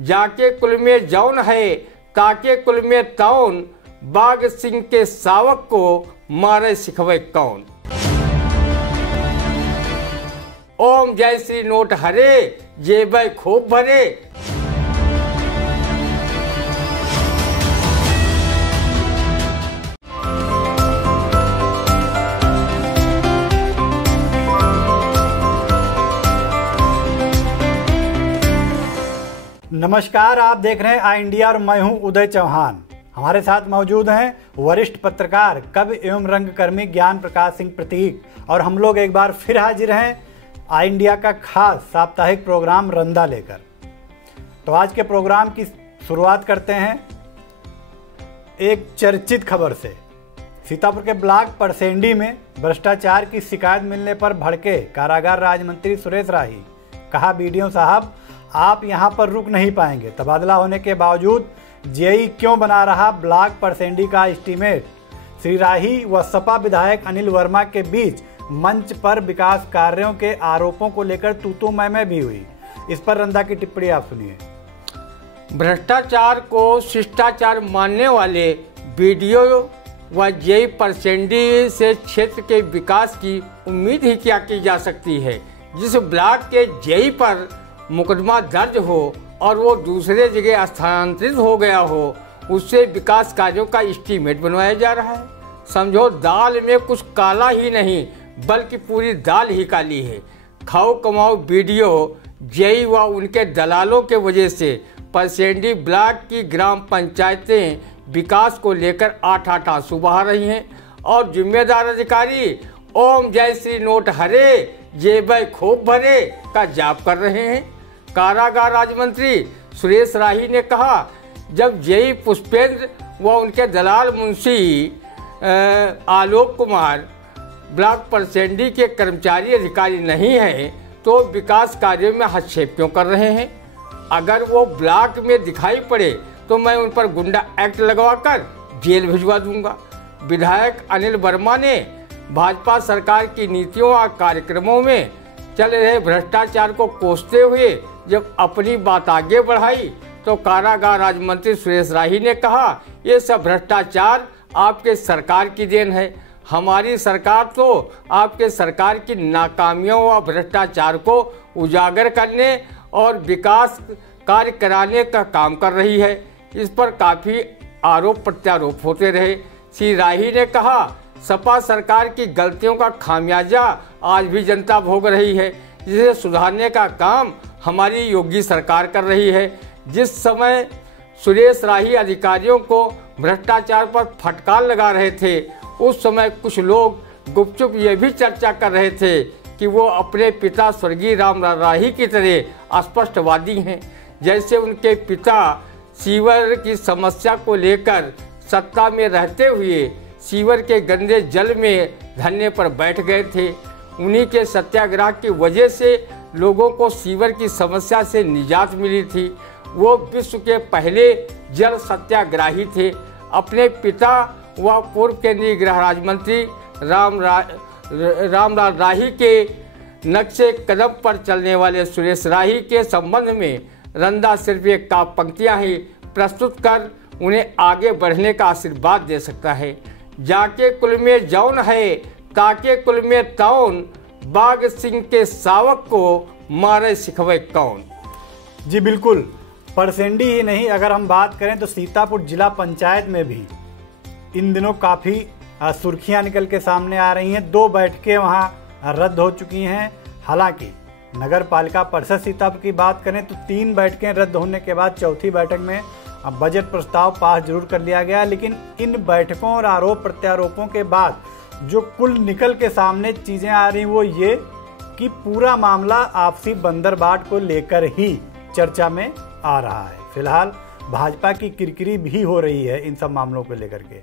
जाके कुल में जौन है ताके कुल में तौन, बाघ सिंह के सावक को मारे सिखवे कौन। ओम जय श्री नोट हरे, जेबै खूब भरे। नमस्कार, आप देख रहे हैं आई इंडिया और मैं हूं उदय चौहान। हमारे साथ मौजूद हैं वरिष्ठ पत्रकार, कवि एवं रंगकर्मी ज्ञान प्रकाश सिंह प्रतीक, और हम लोग एक बार फिर हाजिर हैं आई इंडिया का खास साप्ताहिक प्रोग्राम रंदा लेकर। तो आज के प्रोग्राम की शुरुआत करते हैं एक चर्चित खबर से। सीतापुर के ब्लॉक परसेंडी में भ्रष्टाचार की शिकायत मिलने पर भड़के कारागार राज्य मंत्री सुरेश राही। कहा, बीडीओ साहब आप यहां पर रुक नहीं पाएंगे। तबादला होने के बावजूद जेई क्यों बना रहा ब्लॉक परसेंडी का एस्टीमेट। श्री राही व सपा विधायक अनिल वर्मा के बीच मंच पर विकास कार्यों के आरोपों को लेकर तू मैं भी हुई। इस पर रंदा की टिप्पणी आप सुनिए। भ्रष्टाचार को शिष्टाचार मानने वाले बीडीओ व जेई परसेंडी से क्षेत्र के विकास की उम्मीद ही क्या की जा सकती है। जिस ब्लॉक के जेई पर मुकदमा दर्ज हो और वो दूसरे जगह स्थानांतरित हो गया हो, उससे विकास कार्यों का एस्टीमेट बनवाया जा रहा है। समझो दाल में कुछ काला ही नहीं बल्कि पूरी दाल ही काली है। खाओ कमाओ बीडीओ जेई व उनके दलालों के वजह से परसेंडी ब्लॉक की ग्राम पंचायतें विकास को लेकर आठ आंसू बहा रही हैं और जिम्मेदार अधिकारी ओम जय श्री नोट हरे, जेबै खूब भरे का जाप कर रहे हैं। कारागार राज्य मंत्री सुरेश राही ने कहा, जब जेई पुष्पेंद्र व उनके दलाल मुंशी आलोक कुमार ब्लॉक परसेंडी के कर्मचारी अधिकारी नहीं हैं तो विकास कार्यों में हस्तक्षेप क्यों कर रहे हैं। अगर वो ब्लॉक में दिखाई पड़े तो मैं उन पर गुंडा एक्ट लगवाकर जेल भिजवा दूंगा। विधायक अनिल वर्मा ने भाजपा सरकार की नीतियों और कार्यक्रमों में चल रहे भ्रष्टाचार को कोसते हुए जब अपनी बात आगे बढ़ाई तो कारागार राज्य मंत्री सुरेश राही ने कहा, ये सब भ्रष्टाचार आपके सरकार की देन है। हमारी सरकार तो आपके सरकार की नाकामियों व भ्रष्टाचार को उजागर करने और विकास कार्य कराने का काम कर रही है। इस पर काफ़ी आरोप प्रत्यारोप होते रहे। श्री राही ने कहा, सपा सरकार की गलतियों का खामियाजा आज भी जनता भोग रही है, जिसे सुधारने का काम हमारी योगी सरकार कर रही है। जिस समय सुरेश राही अधिकारियों को भ्रष्टाचार पर फटकार लगा रहे थे, उस समय कुछ लोग गुपचुप ये भी चर्चा कर रहे थे कि वो अपने पिता स्वर्गीय रामलाल राही की तरह स्पष्टवादी हैं। जैसे उनके पिता सीवर की समस्या को लेकर सत्ता में रहते हुए सीवर के गंदे जल में धरने पर बैठ गए थे। उन्हीं के सत्याग्रह की वजह से लोगों को सीवर की समस्या से निजात मिली थी। वो विश्व के पहले जल सत्याग्रही थे। अपने पिता व पूर्व केंद्रीय गृह राज्य मंत्री रामलाल राही के नक्शे कदम पर चलने वाले सुरेश राही के संबंध में रंदा सिर्फ एक काव्य पंक्तियाँ ही प्रस्तुत कर उन्हें आगे बढ़ने का आशीर्वाद दे सकता है। जाके कुल में जौन है ताके कुल में तौन, बाघ सिंह के सावक को मारे सिखवे कौन। जी बिल्कुल, परसेंडी ही नहीं, अगर हम बात करें तो सीतापुर जिला पंचायत में भी इन दिनों काफ़ी सुर्खियां निकल के सामने आ रही हैं। 2 बैठकें वहां रद्द हो चुकी हैं। हालांकि नगर पालिका परिषद सीतापुर की बात करें तो 3 बैठकें रद्द होने के बाद चौथी बैठक में बजट प्रस्ताव पास जरूर कर लिया गया। लेकिन इन बैठकों और आरोप प्रत्यारोपों के बाद जो कुल निकल के सामने चीज़ें आ रही वो ये कि पूरा मामला आपसी बंदरबाट को लेकर ही चर्चा में आ रहा है। फिलहाल भाजपा की किरकिरी भी हो रही है इन सब मामलों को लेकर के।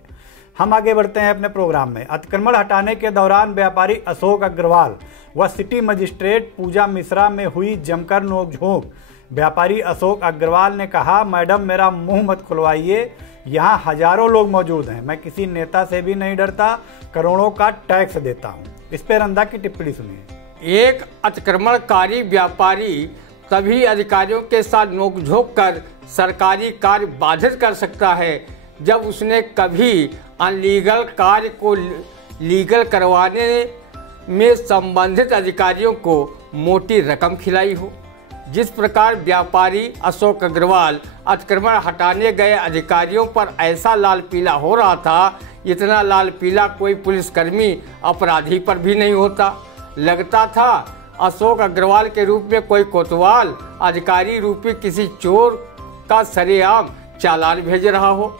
हम आगे बढ़ते हैं अपने प्रोग्राम में। अतिक्रमण हटाने के दौरान व्यापारी अशोक अग्रवाल व सिटी मजिस्ट्रेट पूजा मिश्रा में हुई जमकर नोकझोंक। व्यापारी अशोक अग्रवाल ने कहा, मैडम मेरा मुंह मत खुलवाइए, यहाँ हजारों लोग मौजूद हैं, मैं किसी नेता से भी नहीं डरता, करोड़ों का टैक्स देता हूँ। इस पर रंदा की टिप्पणी सुनिए। एक अतिक्रमणकारी व्यापारी तभी अधिकारियों के साथ नोकझोंक कर सरकारी कार्य बाधित कर सकता है जब उसने कभी अनलीगल कार्य को लीगल करवाने में संबंधित अधिकारियों को मोटी रकम खिलाई हो। जिस प्रकार व्यापारी अशोक अग्रवाल अतिक्रमण हटाने गए अधिकारियों पर ऐसा लाल पीला हो रहा था, इतना लाल पीला कोई पुलिसकर्मी अपराधी पर भी नहीं होता। लगता था अशोक अग्रवाल के रूप में कोई कोतवाल अधिकारी रूपी किसी चोर का सरेआम चालान भेज रहा हो।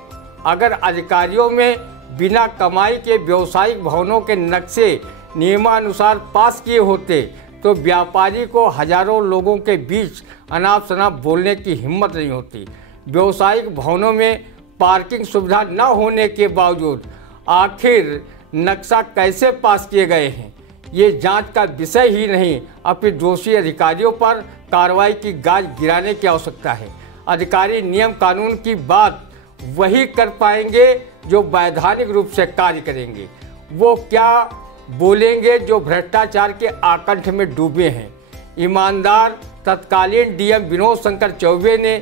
अगर अधिकारियों में बिना कमाई के व्यावसायिक भवनों के नक्शे नियमानुसार पास किए होते तो व्यापारी को हजारों लोगों के बीच अनाप शनाप बोलने की हिम्मत नहीं होती। व्यावसायिक भवनों में पार्किंग सुविधा न होने के बावजूद आखिर नक्शा कैसे पास किए गए हैं, ये जांच का विषय ही नहीं, अपने दोषी अधिकारियों पर कार्रवाई की गाज गिराने की आवश्यकता है। अधिकारी नियम कानून की बात वही कर पाएंगे जो वैधानिक रूप से कार्य करेंगे। वो क्या बोलेंगे जो भ्रष्टाचार के आकंठ में डूबे हैं। ईमानदार तत्कालीन डीएम विनोद शंकर चौबे ने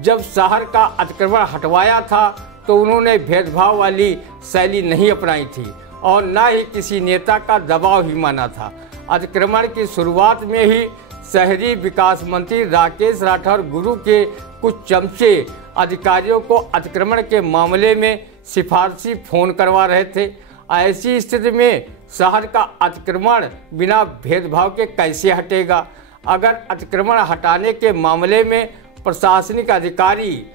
जब शहर का अतिक्रमण हटवाया था तो उन्होंने भेदभाव वाली शैली नहीं अपनाई थी और न ही किसी नेता का दबाव ही माना था। अतिक्रमण की शुरुआत में ही शहरी विकास मंत्री राकेश राठौर गुरु के कुछ चमचे अधिकारियों को अतिक्रमण के मामले में सिफारशी फोन करवा रहे थे। ऐसी स्थिति में शहर का अतिक्रमण बिना भेदभाव के कैसे हटेगा। अगर अतिक्रमण हटाने के मामले में प्रशासनिक अधिकारी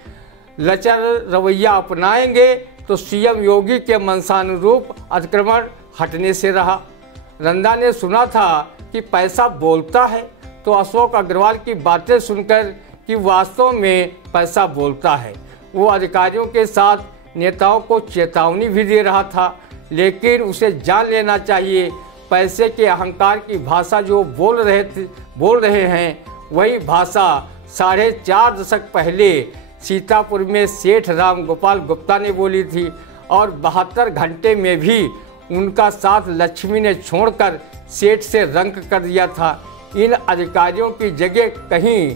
लचर रवैया अपनाएंगे तो सीएम योगी के मंशानुरूप अतिक्रमण हटने से रहा। रंदा ने सुना था कि पैसा बोलता है, तो अशोक अग्रवाल की बातें सुनकर कि वास्तव में पैसा बोलता है, वो अधिकारियों के साथ नेताओं को चेतावनी भी दे रहा था। लेकिन उसे जान लेना चाहिए पैसे के अहंकार की भाषा जो बोल रहे हैं वही भाषा 4.5 दशक पहले सीतापुर में सेठ राम गोपाल गुप्ता ने बोली थी और 72 घंटे में भी उनका साथ लक्ष्मी ने छोड़कर सेठ से रंक कर दिया था। इन अधिकारियों की जगह कहीं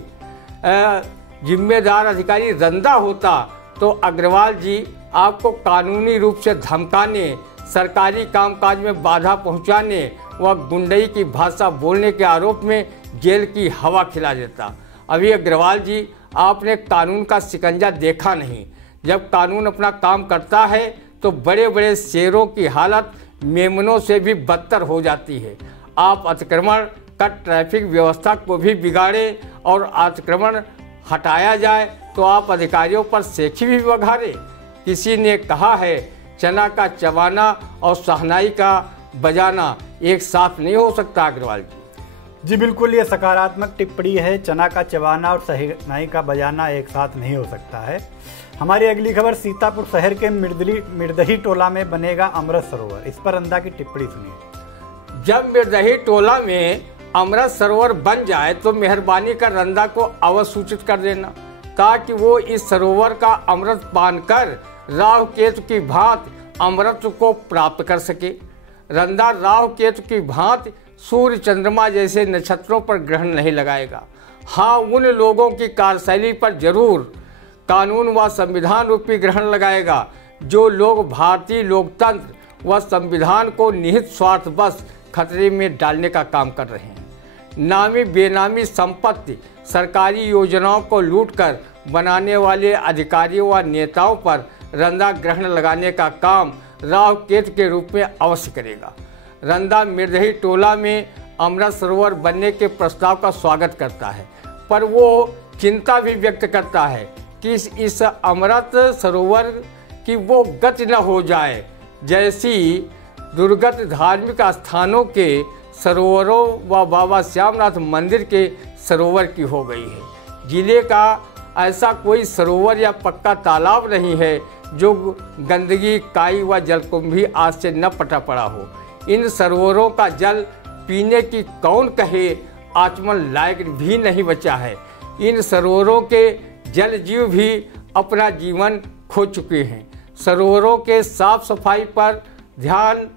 जिम्मेदार अधिकारी रंदा होता तो अग्रवाल जी आपको कानूनी रूप से धमकाने, सरकारी कामकाज में बाधा पहुंचाने व गुंडई की भाषा बोलने के आरोप में जेल की हवा खिला देता। अभी अग्रवाल जी आपने कानून का शिकंजा देखा नहीं। जब कानून अपना काम करता है तो बड़े बड़े शेरों की हालत मेमनों से भी बदतर हो जाती है। आप अतिक्रमण का ट्रैफिक व्यवस्था को भी बिगाड़े और अतिक्रमण हटाया जाए तो आप अधिकारियों पर सेखी भी बघारे। किसी ने कहा है चना का चबाना और शहनाई का बजाना एक साथ नहीं हो सकता। अग्रवाल जी बिल्कुल, ये सकारात्मक टिप्पणी है। चना का चबाना और शहनाई का बजाना एक साथ नहीं हो सकता है। हमारी अगली खबर, सीतापुर शहर के मिर्दही टोला में बनेगा अमृत सरोवर। इस पर रंदा की टिप्पणी सुनिए। जब मिर्दही टोला में अमृत सरोवर बन जाए तो मेहरबानी कर रंदा को अवश्य सूचित कर देना ताकि वो इस सरोवर का अमृत पान कर राहु केतु की भांति अमृत को प्राप्त कर सके। रंदा राहु केतु की भांति सूर्य चंद्रमा जैसे नक्षत्रों पर ग्रहण नहीं लगाएगा। हाँ, उन लोगों की कार्यशैली पर जरूर कानून व संविधान रूपी ग्रहण लगाएगा जो लोग भारतीय लोकतंत्र व संविधान को निहित स्वार्थवश खतरे में डालने का काम कर रहे हैं। नामी बेनामी संपत्ति, सरकारी योजनाओं को लूटकर बनाने वाले अधिकारियों व नेताओं पर रंदा ग्रहण लगाने का काम राहु केतु के रूप में अवश्य करेगा। रंदा मिर्दही टोला में अमृत सरोवर बनने के प्रस्ताव का स्वागत करता है, पर वो चिंता भी व्यक्त करता है कि इस अमृत सरोवर की वो गति न हो जाए जैसी दुर्गत धार्मिक स्थानों के सरोवरों व बाबा श्यामनाथ मंदिर के सरोवर की हो गई है। जिले का ऐसा कोई सरोवर या पक्का तालाब नहीं है जो गंदगी, काई व जलकुंभी आज से न पटा पड़ा हो। इन सरोवरों का जल पीने की कौन कहे, आचमन लायक भी नहीं बचा है। इन सरोवरों के जल जीव भी अपना जीवन खो चुके हैं। सरोवरों के साफ सफाई पर ध्यान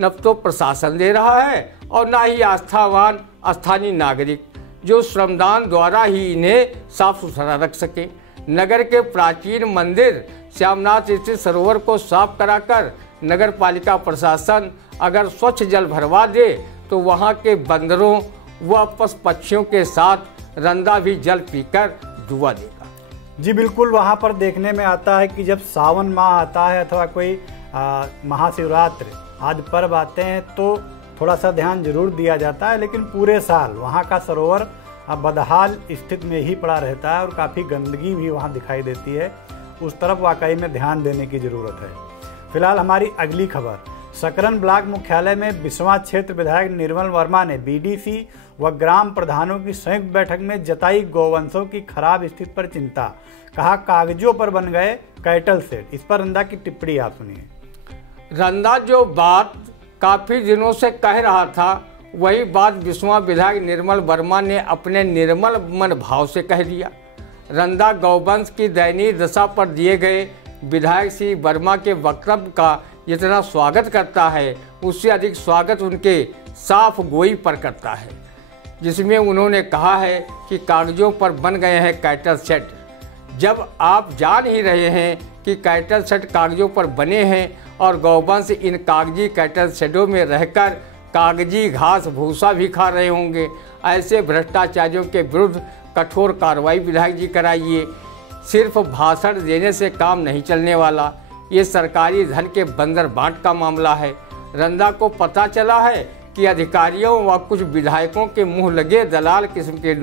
न तो प्रशासन दे रहा है और न ही आस्थावान स्थानीय नागरिक जो श्रमदान द्वारा ही इन्हें साफ सुथरा रख सके। नगर के प्राचीन मंदिर श्यामनाथ स्थित सरोवर को साफ कराकर नगर पालिका प्रशासन अगर स्वच्छ जल भरवा दे तो वहाँ के बंदरों व पशु पक्षियों के साथ रंदा भी जल पीकर डुबा देगा। जी बिल्कुल, वहाँ पर देखने में आता है कि जब सावन माह आता है अथवा कोई महाशिवरात्रि आदि पर्व आते हैं तो थोड़ा सा ध्यान जरूर दिया जाता है, लेकिन पूरे साल वहाँ का सरोवर बदहाल स्थिति में ही पड़ा रहता है और काफ़ी गंदगी भी वहाँ दिखाई देती है। उस तरफ वाकई में ध्यान देने की ज़रूरत है। फिलहाल हमारी अगली खबर, सकरन ब्लॉक मुख्यालय में बिस्वा क्षेत्र विधायक निर्मल वर्मा ने बीडीसी व ग्राम प्रधानों की संयुक्त बैठक में जताई गौवंशों की खराब स्थिति पर चिंता। कहा कागजों पर बन गए कैटल सेट। इस पर रंदा की टिप्पणी आप सुनिए। रंदा जो बात काफ़ी दिनों से कह रहा था वही बात बिस्वा विधायक निर्मल वर्मा ने अपने निर्मल मन भाव से कह दिया। रंदा गौवंश की दयनीय दशा पर दिए गए विधायक श्री वर्मा के वक्तव्य का जितना स्वागत करता है उससे अधिक स्वागत उनके साफ गोई पर करता है, जिसमें उन्होंने कहा है कि कागजों पर बन गए हैं कैटल सेट। जब आप जान ही रहे हैं कि कैटल सेट कागजों पर बने हैं और गौवंश इन कागजी कैटल सेटों में रहकर कागजी घास भूसा भी खा रहे होंगे, ऐसे भ्रष्टाचारियों के विरुद्ध कठोर कार्रवाई विधायक जी कराइए। सिर्फ भाषण देने से काम नहीं चलने वाला, ये सरकारी धन के बंदर बांट का मामला है। रंदा को पता चला है कि अधिकारियों व कुछ विधायकों के मुंह लगे दलाल किस्म के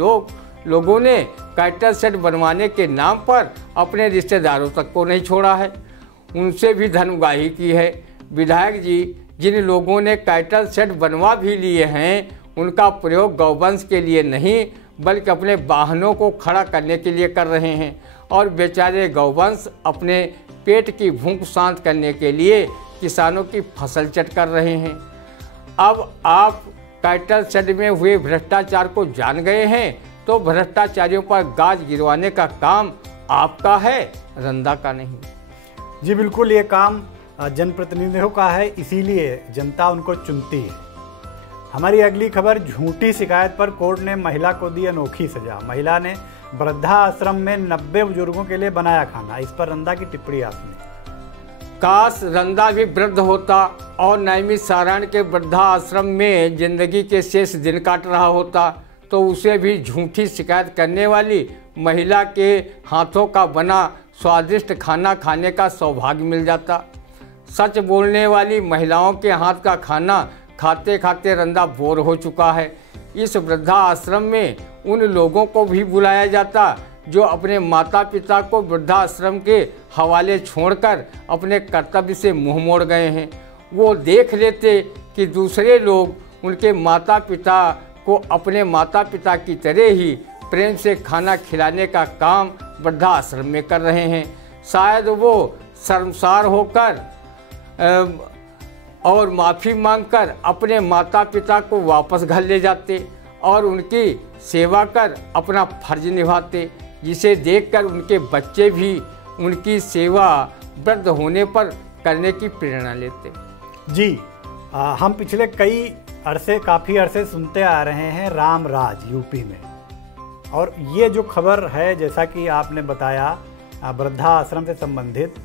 लोगों ने कैटल सेट बनवाने के नाम पर अपने रिश्तेदारों तक को नहीं छोड़ा है, उनसे भी धन उगाही की है। विधायक जी जिन लोगों ने कैटल सेट बनवा भी लिए हैं उनका प्रयोग गौवंश के लिए नहीं बल्कि अपने वाहनों को खड़ा करने के लिए कर रहे हैं और बेचारे गौवंश अपने पेट की भूख शांत करने के लिए किसानों की फसल चट कर रहे हैं। अब आप कैटल सेट में हुए भ्रष्टाचार को जान गए हैं तो भ्रष्टाचारियों पर गाज गिरवाने का काम आपका है, रंदा का नहीं। जी बिल्कुल, ये काम जनप्रतिनिधियों का है, इसीलिए जनता उनको चुनती है। हमारी अगली खबर, झूठी शिकायत पर कोर्ट ने महिला को दी अनोखी सजा। महिला ने वृद्धाश्रम में 90 बुजुर्गों के लिए बनाया खाना। इस पर रंदा की टिप्पणी आपने। काश रंदा भी वृद्ध होता और नैमिषारण्य के वृद्धाश्रम में जिंदगी के शेष दिन काट रहा होता तो उसे भी झूठी शिकायत करने वाली महिला के हाथों का बना स्वादिष्ट खाना खाने का सौभाग्य मिल जाता। सच बोलने वाली महिलाओं के हाथ का खाना खाते खाते रंदा बोर हो चुका है। इस वृद्धाश्रम में उन लोगों को भी बुलाया जाता जो अपने माता पिता को वृद्धाश्रम के हवाले छोड़कर अपने कर्तव्य से मुंह मोड़ गए हैं। वो देख लेते कि दूसरे लोग उनके माता पिता को अपने माता पिता की तरह ही प्रेम से खाना खिलाने का काम वृद्धाश्रम में कर रहे हैं। शायद वो शर्मसार होकर और माफ़ी मांगकर अपने माता पिता को वापस घर ले जाते और उनकी सेवा कर अपना फर्ज निभाते, जिसे देखकर उनके बच्चे भी उनकी सेवा वृद्ध होने पर करने की प्रेरणा लेते। जी हम पिछले काफ़ी अरसे सुनते आ रहे हैं राम राज यूपी में, और ये जो खबर है जैसा कि आपने बताया वृद्धाश्रम से संबंधित,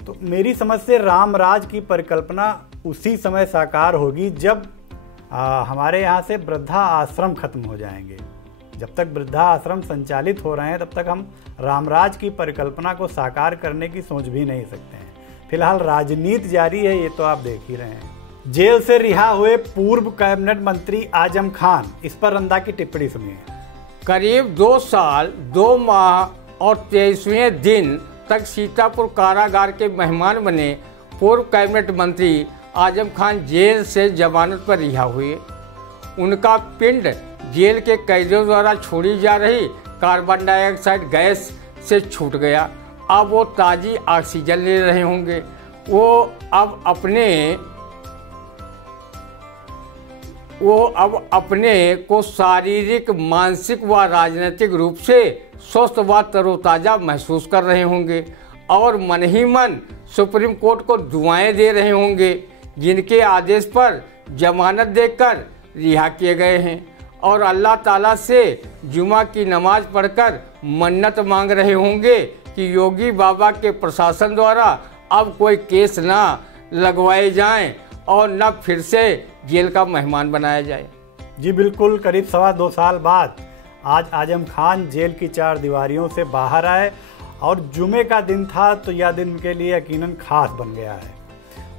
तो मेरी समझ से राम राज की परिकल्पना उसी समय साकार होगी जब हमारे यहाँ से वृद्धा आश्रम खत्म हो जाएंगे। जब तक वृद्धा आश्रम संचालित हो रहे हैं तब तक हम रामराज की परिकल्पना को साकार करने की सोच भी नहीं सकते हैं। फिलहाल राजनीति जारी है, ये तो आप देख ही रहे हैं। जेल से रिहा हुए पूर्व कैबिनेट मंत्री आजम खान, इस पर रंदा की टिप्पणी सुनिए। करीब 2 साल 2 माह और 23वें दिन तक सीतापुर कारागार के मेहमान बने पूर्व कैबिनेट मंत्री आजम खान जेल से जमानत पर रिहा हुए। उनका पिंड जेल के कैदियों द्वारा छोड़ी जा रही कार्बन डाइऑक्साइड गैस से छूट गया। अब वो ताज़ी ऑक्सीजन ले रहे होंगे। वो अब अपने को शारीरिक, मानसिक व राजनीतिक रूप से स्वस्थ व तरोताज़ा महसूस कर रहे होंगे और मन ही मन सुप्रीम कोर्ट को दुआएं दे रहे होंगे, जिनके आदेश पर जमानत देकर रिहा किए गए हैं। और अल्लाह ताला से जुमा की नमाज पढ़कर मन्नत मांग रहे होंगे कि योगी बाबा के प्रशासन द्वारा अब कोई केस ना लगवाए जाएं और न फिर से जेल का मेहमान बनाया जाए। जी बिल्कुल, करीब 2.25 साल बाद आज आजम खान जेल की 4 दीवारियों से बाहर आए और जुमे का दिन था तो यह दिन उनके लिए यकीनन खास बन गया है।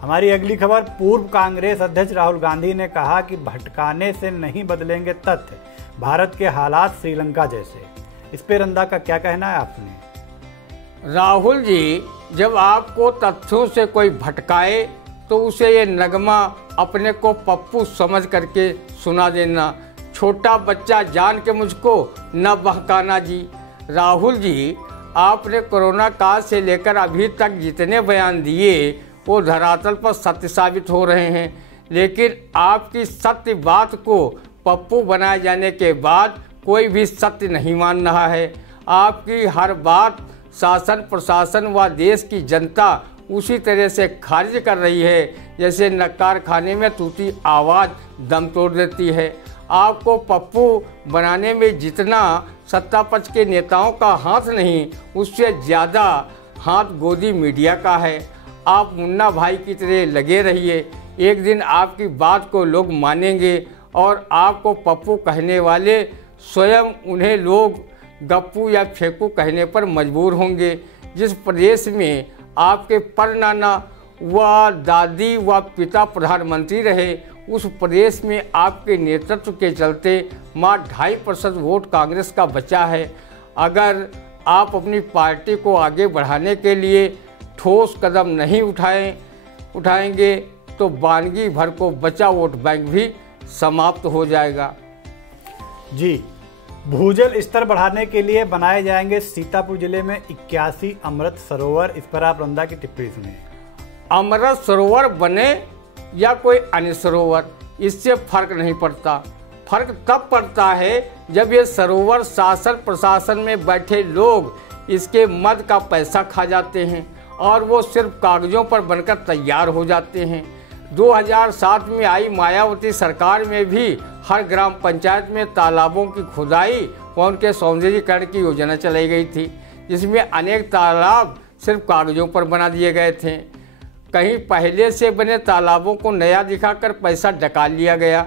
हमारी अगली खबर, पूर्व कांग्रेस अध्यक्ष राहुल गांधी ने कहा कि भटकाने से नहीं बदलेंगे तथ्य, भारत के हालात श्रीलंका जैसे। इस पे रंदा का क्या कहना है आपने? राहुल जी, जब आपको तथ्यों से कोई भटकाए तो उसे ये नगमा अपने को पप्पू समझ करके सुना देना, छोटा बच्चा जान के मुझको न बहकाना जी। राहुल जी, आपने कोरोना काल से लेकर अभी तक जितने बयान दिए वो धरातल पर सत्य साबित हो रहे हैं, लेकिन आपकी सत्य बात को पप्पू बनाए जाने के बाद कोई भी सत्य नहीं मान रहा है। आपकी हर बात शासन प्रशासन व देश की जनता उसी तरह से खारिज कर रही है जैसे नक्कार खाने में टूटी आवाज़ दम तोड़ देती है। आपको पप्पू बनाने में जितना सत्ता पक्ष के नेताओं का हाथ नहीं, उससे ज़्यादा हाथ गोदी मीडिया का है। आप मुन्ना भाई की तरह लगे रहिए, एक दिन आपकी बात को लोग मानेंगे और आपको पप्पू कहने वाले स्वयं उन्हें लोग गप्पू या फेंकू कहने पर मजबूर होंगे। जिस प्रदेश में आपके परनाना व दादी व पिता प्रधानमंत्री रहे, उस प्रदेश में आपके नेतृत्व के चलते मात्र 2.5% वोट कांग्रेस का बचा है। अगर आप अपनी पार्टी को आगे बढ़ाने के लिए ठोस कदम नहीं उठाएंगे तो वानगी भर को बचा वोट बैंक भी समाप्त हो जाएगा। जी, भूजल स्तर बढ़ाने के लिए बनाए जाएंगे सीतापुर जिले में 81 अमृत सरोवर। इस पर आप रंदा की टिप्पणी सुनिए। अमृत सरोवर बने या कोई अन्य सरोवर, इससे फर्क नहीं पड़ता। फर्क तब पड़ता है जब ये सरोवर शासन प्रशासन में बैठे लोग इसके मद का पैसा खा जाते हैं और वो सिर्फ कागजों पर बनकर तैयार हो जाते हैं। 2007 में आई मायावती सरकार में भी हर ग्राम पंचायत में तालाबों की खुदाई व उनके सौंदर्यीकरण की योजना चलाई गई थी, जिसमें अनेक तालाब सिर्फ कागजों पर बना दिए गए थे। कहीं पहले से बने तालाबों को नया दिखाकर पैसा डका लिया गया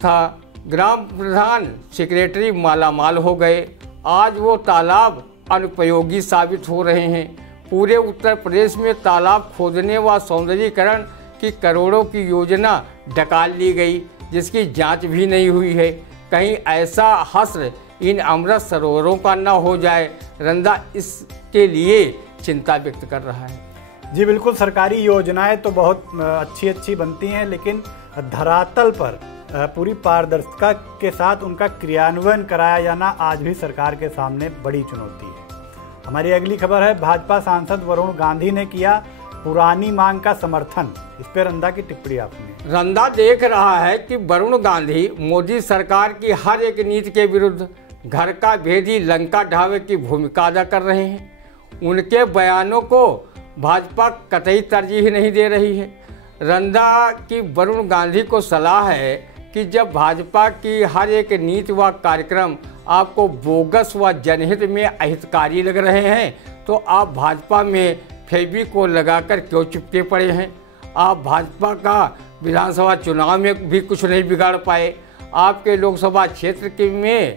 था। ग्राम प्रधान सेक्रेटरी मालामाल हो गए। आज वो तालाब अनुपयोगी साबित हो रहे हैं। पूरे उत्तर प्रदेश में तालाब खोदने व सौंदर्यीकरण की करोड़ों की योजना डकाल ली गई, जिसकी जांच भी नहीं हुई है। कहीं ऐसा हश्र इन अमृत सरोवरों का न हो जाए, रंदा इसके लिए चिंता व्यक्त कर रहा है। जी बिल्कुल, सरकारी योजनाएं तो बहुत अच्छी बनती हैं, लेकिन धरातल पर पूरी पारदर्शिता के साथ उनका क्रियान्वयन कराया जाना आज भी सरकार के सामने बड़ी चुनौती है। हमारी अगली खबर है, भाजपा सांसद वरुण गांधी ने किया पुरानी मांग का समर्थन। इस पर रंदा की टिप्पणी आपने। रंदा देख रहा है कि वरुण गांधी मोदी सरकार की हर एक नीति के विरुद्ध घर का भेदी लंका ढावे की भूमिका अदा कर रहे हैं। उनके बयानों को भाजपा कतई तरजीह नहीं दे रही है। रंदा की वरुण गांधी को सलाह है कि जब भाजपा की हर एक नीति व कार्यक्रम आपको बोगस व जनहित में अहितकारी लग रहे हैं तो आप भाजपा में फेविकोल लगाकर क्यों चिपके पड़े हैं। आप भाजपा का विधानसभा चुनाव में भी कुछ नहीं बिगाड़ पाए। आपके लोकसभा क्षेत्र के में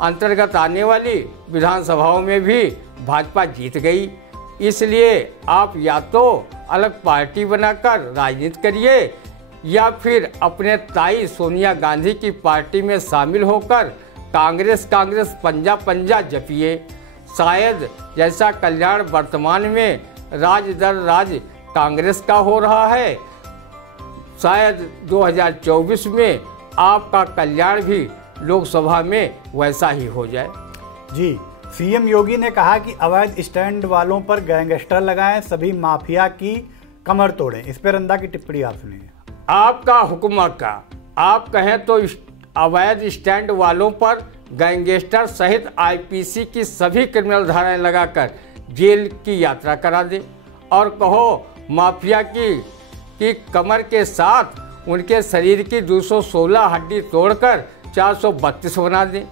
अंतर्गत आने वाली विधानसभाओं में भी भाजपा जीत गई। इसलिए आप या तो अलग पार्टी बनाकर राजनीति करिए या फिर अपने ताई सोनिया गांधी की पार्टी में शामिल होकर कांग्रेस पंजा पंजा जपिए। शायद जैसा कल्याण वर्तमान में राज दर राज कांग्रेस का हो रहा है, शायद 2024 में आपका कल्याण भी लोकसभा में वैसा ही हो जाए। जी, सीएम योगी ने कहा कि अवैध स्टैंड वालों पर गैंगस्टर लगाएं, सभी माफिया की कमर तोड़ें। इस पर रंदा की टिप्पणी आप सुनिए। आपका हुक्म का आप कहें तो अवैध स्टैंड वालों पर गैंगस्टर सहित आईपीसी की सभी क्रिमिनल धाराएं लगाकर जेल की यात्रा करा दे और कहो माफिया की कमर के साथ उनके शरीर की 216 हड्डी तोड़कर 432 बना दें,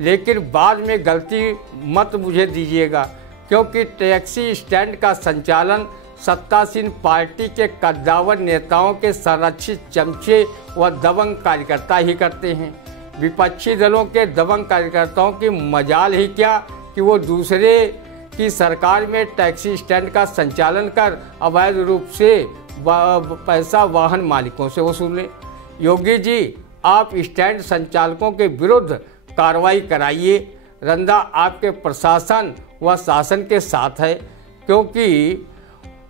लेकिन बाद में गलती मत मुझे दीजिएगा, क्योंकि टैक्सी स्टैंड का संचालन सत्तासीन पार्टी के कद्दावर नेताओं के संरक्षित चमचे व दबंग कार्यकर्ता ही करते हैं। विपक्षी दलों के दबंग कार्यकर्ताओं की मजाल ही क्या कि वो दूसरे की सरकार में टैक्सी स्टैंड का संचालन कर अवैध रूप से पैसा वाहन मालिकों से वसूलें। योगी जी, आप स्टैंड संचालकों के विरुद्ध कार्रवाई कराइए। रंदा आपके प्रशासन व शासन के साथ है, क्योंकि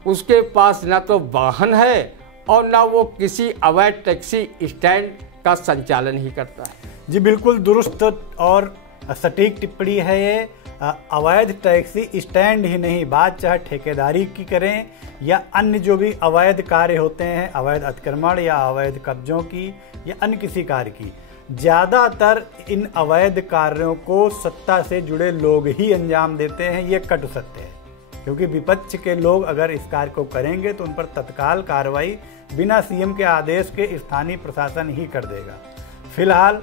उसके पास न तो वाहन है और न वो किसी अवैध टैक्सी स्टैंड का संचालन ही करता है। जी बिल्कुल दुरुस्त और सटीक टिप्पणी है ये। अवैध टैक्सी स्टैंड ही नहीं, बात चाहे ठेकेदारी की करें या अन्य जो भी अवैध कार्य होते हैं, अवैध अतिक्रमण या अवैध कब्जों की या अन्य किसी कार्य की, ज़्यादातर इन अवैध कार्यों को सत्ता से जुड़े लोग ही अंजाम देते हैं। ये कटु सत्य है, क्योंकि विपक्ष के लोग अगर इस कार्य को करेंगे तो उन पर तत्काल कार्रवाई बिना सीएम के आदेश के स्थानीय प्रशासन ही कर देगा। फिलहाल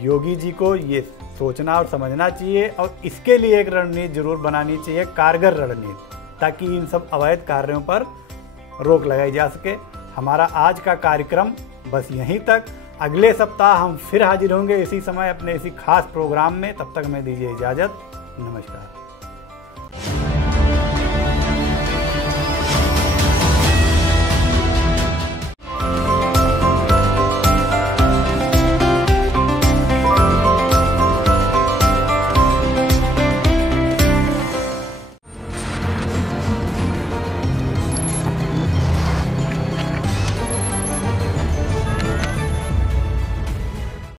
योगी जी को ये सोचना और समझना चाहिए और इसके लिए एक रणनीति जरूर बनानी चाहिए, कारगर रणनीति, ताकि इन सब अवैध कार्यों पर रोक लगाई जा सके। हमारा आज का कार्यक्रम बस यहीं तक। अगले सप्ताह हम फिर हाजिर होंगे इसी समय अपने इसी खास प्रोग्राम में। तब तक हमें दीजिए इजाज़त। नमस्कार।